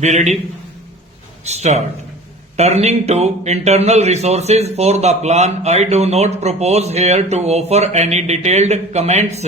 Be ready? Start. Turning to internal resources for the plan, I do not propose here to offer any detailed comments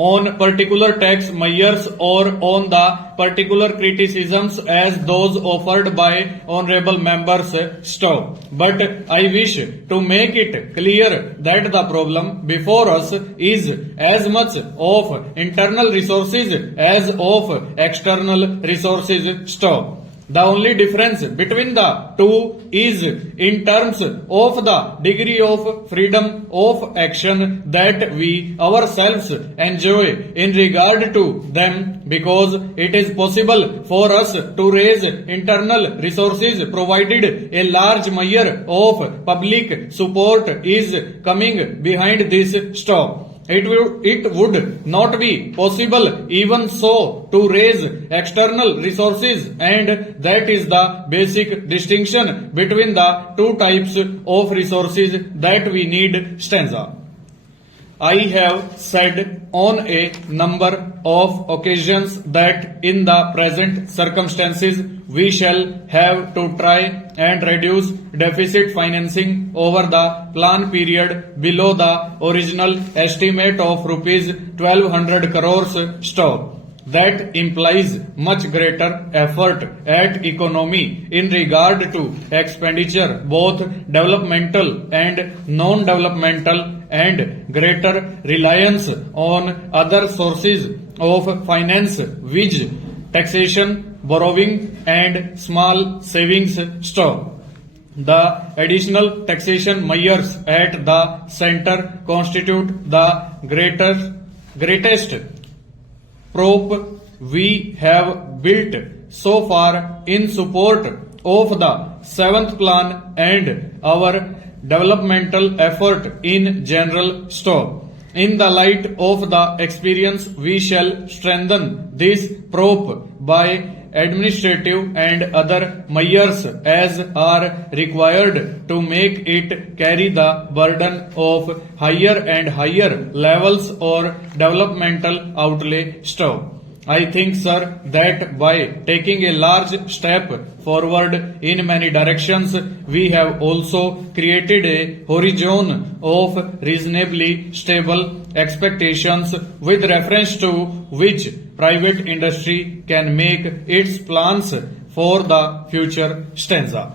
on particular tax measures or on the particular criticisms as those offered by honorable members Stowe. But I wish to make it clear that the problem before us is as much of internal resources as of external resources Stowe. The only difference between the two is in terms of the degree of freedom of action that we ourselves enjoy in regard to them, because it is possible for us to raise internal resources provided a large measure of public support is coming behind this stop. It would not be possible even so to raise external resources, and that is the basic distinction between the two types of resources that we need. Stanza. I have said on a number of occasions that in the present circumstances we shall have to try and reduce deficit financing over the plan period below the original estimate of rupees 1200 crores stock. That implies much greater effort at economy in regard to expenditure, both developmental and non-developmental, and greater reliance on other sources of finance, which taxation, borrowing, and small savings stock. The additional taxation measures at the center constitute the greatest prop we have built so far in support of the seventh plan and our developmental effort in general stock. In the light of the experience, we shall strengthen this prop by administrative and other measures as are required to make it carry the burden of higher and higher levels or developmental outlay stock. I think, sir, that by taking a large step forward in many directions, we have also created a horizon of reasonably stable expectations with reference to which private industry can make its plans for the future. Stanza.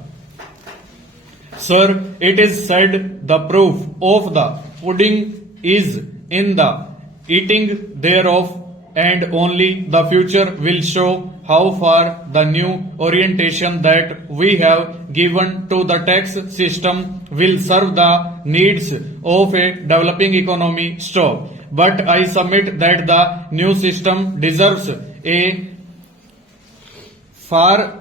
Sir, it is said the proof of the pudding is in the eating thereof, and only the future will show how far the new orientation that we have given to the tax system will serve the needs of a developing economy. Stop. But I submit that the new system deserves a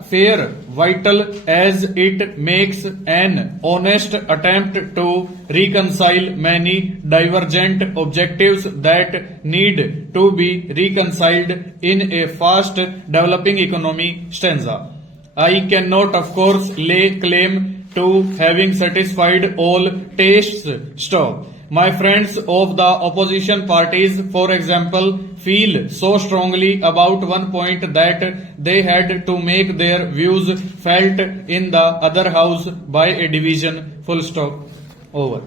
fair vital as it makes an honest attempt to reconcile many divergent objectives that need to be reconciled in a fast developing economy. Stanza. I cannot, of course, lay claim to having satisfied all tastes. Stop. My friends of the opposition parties, for example, feel so strongly about one point that they had to make their views felt in the other house by a division. Full stop. Over.